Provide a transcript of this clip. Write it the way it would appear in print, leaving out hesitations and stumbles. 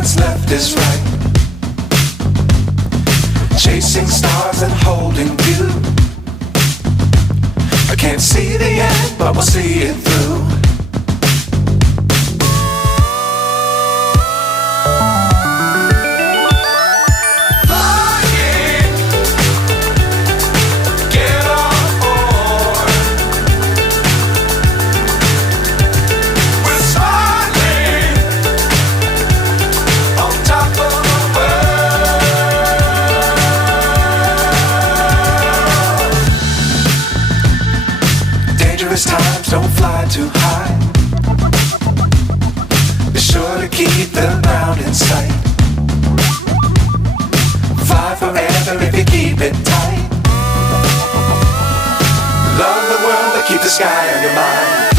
what's left is right. Chasing stars and holding you. I can't see the end, but we'll see it through. Times don't fly too high. Be sure to keep the ground in sight. Fly forever if you keep it tight. Love the world but keep the sky on your mind.